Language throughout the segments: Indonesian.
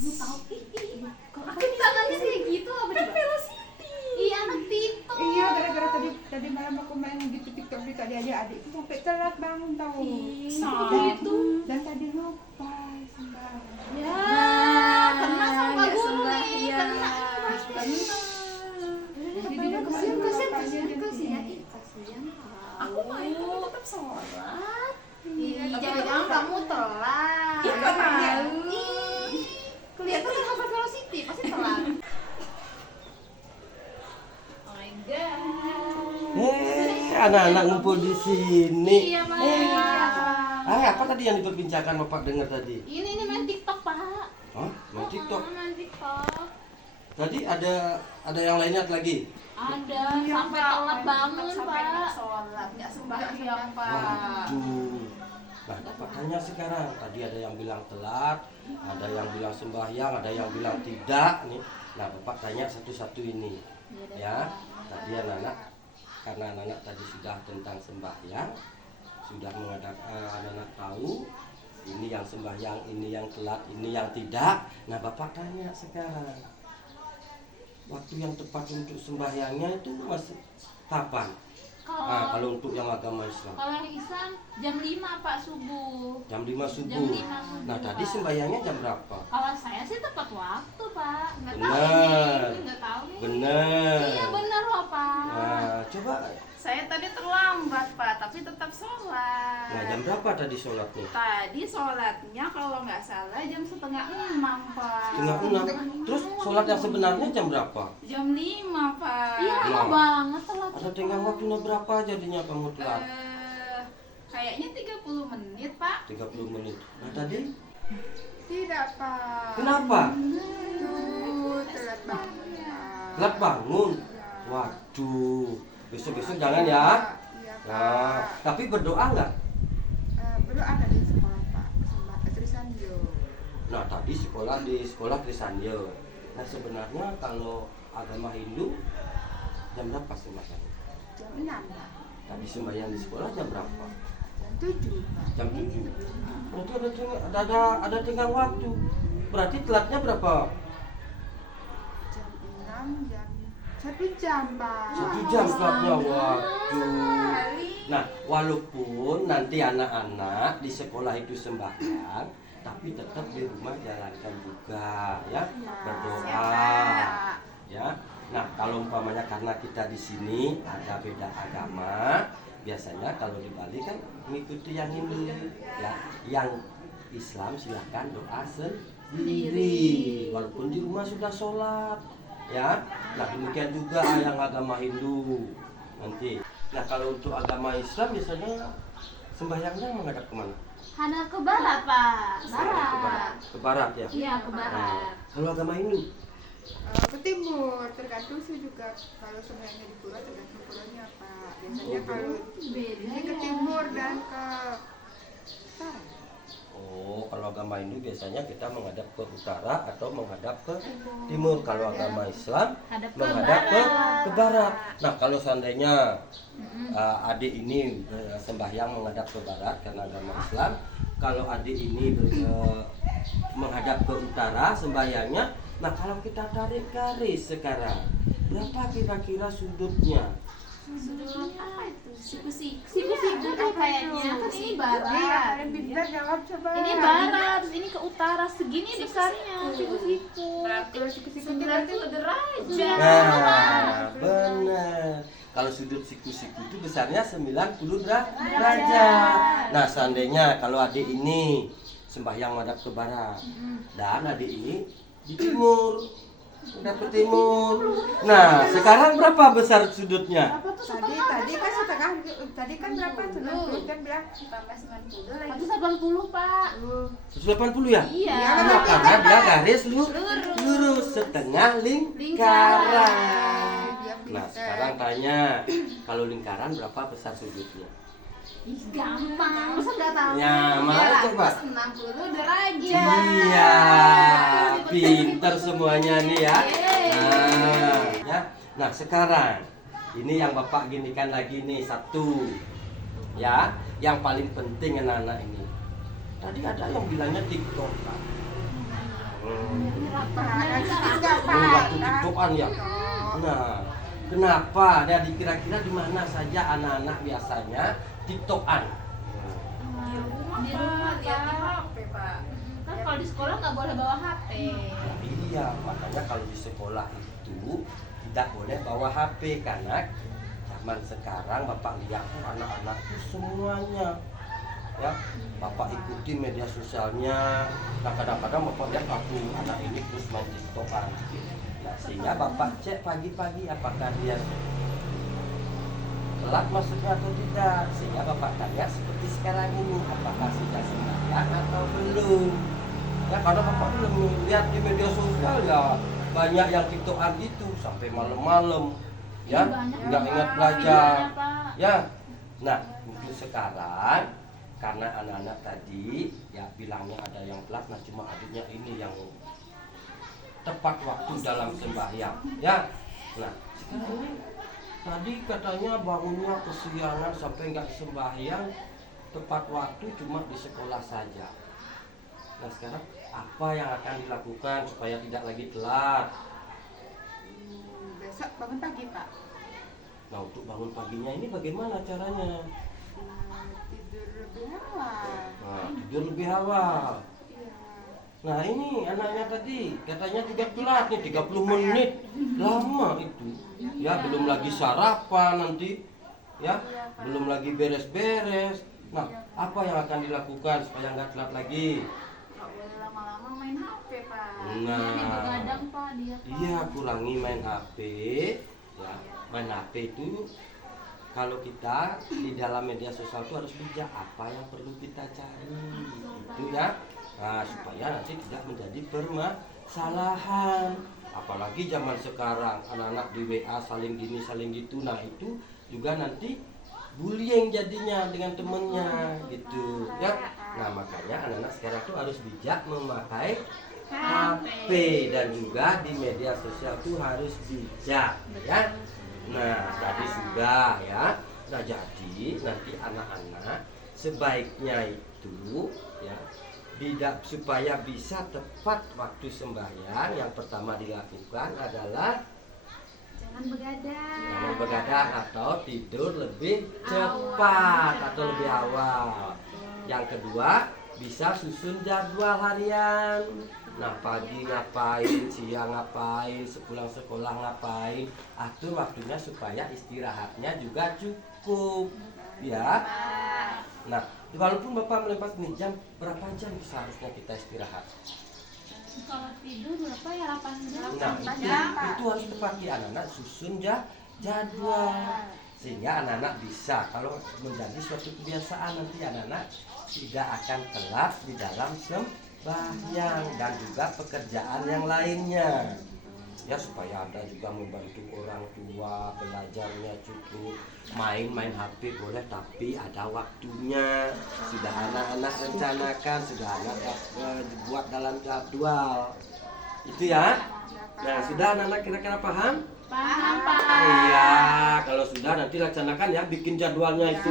Lu tahu kok aku tangannya kayak gitu apa coba? Velocity. Iya anak TikTok. Iya, gara-gara tadi malam aku main gitu TikTok di tadi aja adikku sampai telat bangun tahu. Gitu. Dan tadi lupa sembarang. Ya, kena sama guru nih, kena. Jadi dia Kasihan. Aku main tapi tetap sholat. Jangan-jangan kamu telat. Iya, tahu. Kelihatan kan hafal velocity, pasti telat. Oh my god. Anak-anak ngumpul di sini. Iya, Pak. Apa tadi yang diperbincangkan Bapak dengar tadi? Ini main TikTok, Pak. Hah? Main TikTok. Main TikTok. Tadi ada yang lainnya lagi? Ada, sampai telat bangun, sampai Pak. sholat, nggak sembahyang Iya, Pak. Waduh. Nah, Bapak tanya sekarang. Tadi ada yang bilang telat, ada yang bilang sembahyang, ada yang bilang tidak. Nih, nah Bapak tanya satu-satu ini. Ya, tadi anak-anak, karena anak-anak tadi sudah tentang sembahyang, sudah anak-anak tahu ini yang sembahyang, ini yang telat, ini yang tidak. Nah, Bapak tanya sekarang, waktu yang tepat untuk sembahyangnya itu masih kapan? Nah, kalau untuk yang agama Islam Kalau yang Islam jam 5 Pak subuh. jam 5 subuh. Jam 5 subuh, Nah, tadi Pak. sembahyangnya jam berapa? Kalau saya sih tepat waktu, Pak. Nggak tahu Benar. ini, nggak tahu nih. Bener. Iya benar loh, Pak. Nah, coba. Saya tadi terlambat Pak, tapi tetap sholat. Nah, jam berapa tadi sholatnya? Tadi sholatnya kalau nggak salah jam 5:30 Pak. Setengah 6. Terus sholat yang sebenarnya jam berapa? Jam 5 Pak. Iya lama Nah. banget telat. Ada tengah waktunya berapa jadinya kamu telat? Kayaknya 30 menit Pak. 30 menit. Nah, tadi Tidak Pak. kenapa? Telat bangun Pak. Telat bangun. Waduh. Besok-besok jangan ya. Iya Pak. Nah, tapi berdoa nggak? Berdoa tadi sekolah Pak. Trisanjo. Nah, tadi sekolah di sekolah Trisanyo. Nah, sebenarnya kalau agama Hindu jam berapa sembahyang? Jam 6 Pak. Tadi sembahyang di sekolah jam berapa? Jam 7 Pak. Jam 7. Berarti ada tenggang waktu. Berarti telatnya berapa? Jam 6 jam 1 jam Pak. 1 jam telatnya. Waduh. Nah, walaupun nanti anak-anak di sekolah itu sembahyang, tapi tetap di rumah jalankan juga ya, berdoa. Ya. Nah, kalau umpamanya karena kita di sini ada beda agama, biasanya kalau di Bali kan mengikuti yang Hindu, ya. Yang Islam silahkan doa sendiri, walaupun di rumah sudah sholat, ya. Nah, demikian juga yang agama Hindu nanti. Nah, kalau untuk agama Islam biasanya sembahyangnya menghadap kemana? Hadap ke barat, Pak. Ke barat. Ke barat ya. Iya, ke barat. Nah, kalau agama Hindu Ke timur, tergantung sih juga kalau sebenarnya di pulau tergantung pulaunya Pak. Biasanya kalau Beda ini ke ya. timur dan ke utara. Oh, kalau agama Hindu biasanya kita menghadap ke utara atau menghadap ke timur. Kalau agama Islam Hadap ke menghadap barat. ke barat. Nah, kalau seandainya adik ini sembahyang menghadap ke barat karena agama Islam, kalau adik ini menghadap ke utara sembahyangnya, nah kalau kita tarik garis sekarang, berapa kira-kira sudutnya? Sudut apa itu? Siku-siku tuh kayaknya. Kan ini barat. Kalian bisa jawab coba. Ini barat, terus ini ke utara. Segini besarnya. Siku-siku. Kalau siku-siku Berarti derajat. Nah, benar. Kalau sudut siku-siku itu besarnya 90 derajat. Nah, seandainya kalau adik ini sembahyang menghadap ke barat dan adik ini di timur, menghadap ke timur. Nah, sekarang berapa besar sudutnya? Tadi kan setengah, tadi kan berapa? 90 kan bilang 90 lagi. 180, Pak. 180 ya? Iya. Karena dia garis lurus setengah lingkaran. Nah, sekarang tanya, kalau lingkaran berapa besar sudutnya? Ih, gampang. Masa nggak tahu? Ya, makanya coba. 60 derajat. Iya, pinter semuanya nih ya. Nah, ya. Nah, sekarang ini yang Bapak ginikan lagi nih satu. Ya, yang paling penting anak-anak ini. Tadi ada yang bilangnya TikTok, Pak. Waktu TikTokan ya. Nah, kenapa? Jadi kira-kira di mana saja anak-anak biasanya TikTokan? Di rumah lihat di HP, Pak. Kan kalau di sekolah nggak boleh bawa HP. Iya, makanya kalau di sekolah itu tidak boleh bawa HP karena zaman sekarang Bapak lihat tuh anak-anak itu semuanya ya Bapak ikuti media sosialnya. Nah kadang-kadang Bapak lihat aku anak ini terus main TikTokan. Nah, sehingga Bapak cek pagi-pagi apakah dia telat masuknya atau tidak, sehingga Bapak tanya seperti sekarang ini apakah sudah sembahyang atau belum. Ya karena Bapak belum lihat di media sosial ya banyak yang TikTokan itu sampai malam-malam ya nggak ingat belajar ya. Nah mungkin sekarang karena anak-anak tadi ya bilangnya ada yang telat, nah cuma adiknya ini yang tepat waktu dalam sembahyang ya. Nah sekarang ini tadi katanya bangunnya kesiangan sampai nggak sembahyang tepat waktu, cuma di sekolah saja. Nah sekarang apa yang akan dilakukan supaya tidak lagi telat? Besok bangun pagi, Pak. Nah untuk bangun paginya ini bagaimana caranya? Tidur lebih awal. Nah, tidur lebih awal. Iya. Nah ini anaknya tadi katanya juga telat nih 30 menit. Lama itu. Ya belum lagi sarapan nanti. Ya belum lagi beres-beres. Nah apa yang akan dilakukan supaya nggak telat lagi? Nggak boleh lama-lama main HP, Pak. Nah. Jadi begadang, Pak, dia, Pak. Iya kurangi main HP. Ya main HP itu kalau kita di dalam media sosial itu harus bijak apa yang perlu kita cari itu ya. Nah supaya nanti tidak menjadi permasalahan. Apalagi zaman sekarang anak-anak di WA saling gini saling gitu. Nah itu juga nanti bullying jadinya dengan temennya gitu ya. Nah makanya anak-anak sekarang tuh harus bijak memakai HP dan juga di media sosial tuh harus bijak ya. Nah tadi sudah ya. Nah jadi nanti anak-anak sebaiknya itu ya tidak supaya bisa tepat waktu sembahyang, yang pertama dilakukan adalah Jangan begadang. jangan begadang atau tidur lebih cepat atau lebih awal. Yang kedua bisa susun jadwal harian. Nah pagi ngapain, siang ngapain, sepulang sekolah ngapain, atur waktunya supaya istirahatnya juga cukup ya. Nah walaupun Bapak melepas nih jam, berapa jam seharusnya kita istirahat? Kalau tidur berapa ya 8 jam? Nah itu harus tepat di anak-anak susun jadwal sehingga anak-anak bisa kalau menjadi suatu kebiasaan nanti anak-anak tidak akan telat di dalam sembahyang dan juga pekerjaan yang lainnya ya, supaya Anda juga membantu orang tua belajarnya cukup. Main-main HP boleh tapi ada waktunya, sudah anak-anak rencanakan, sudah anak buat dalam jadwal itu ya. Nah sudah anak-anak kira-kira paham? Paham, Pak. Iya, kalau sudah nanti laksanakan ya, bikin jadwalnya itu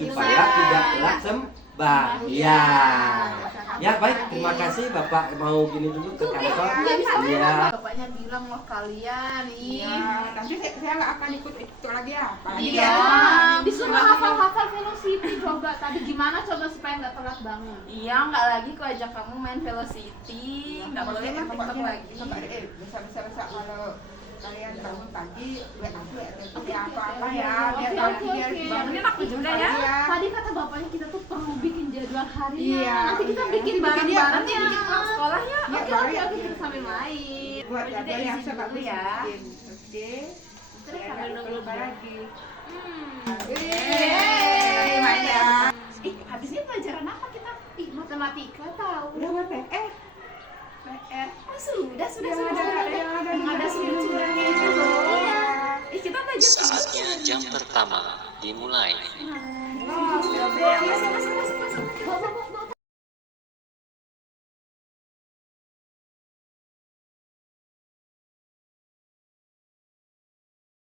supaya tidak telat sembahyang. Ya baik, terima kasih Bapak mau gini dulu ke kantor. Iya. Bapaknya bilang loh kalian Iya, nanti saya nggak akan ikut itu lagi ya. Apalagi Iya, ya. disuruh hafal-hafal Velocity coba tadi gimana coba supaya nggak telat bangun. Iya, nggak lagi kok ajak kamu main Velocity, nggak boleh main TikTok lagi. Coba besar-besar kalau kalian bangun pagi, buat aku ya apa-apa ya, biar Oke, pagi oke, biar oke. Bangunin aku juga ya. Tadi kata bapaknya kita tuh perlu bikin jadwal harian. Iya, Nanti kita iya. bikin Nanti bareng-bareng Nanti bikin pulang sekolah ya. Iya, Oke, boleh. oke, oke, kita sambil main. buat Jadi jadwal yang izin sebagus dulu ya. mungkin. Oke. Terus Ya, sambil nggak nunggu lupa lagi. Yeay, Manja. Ih, habis ini pelajaran apa kita? Ih, matematika tahu. Udah apa? PR. Oh, sudah. Yang ada Ada surat-suratnya itu loh. Ih, kita belajar Saatnya jam pertama dimulai. Masuk. Bawa, bawa.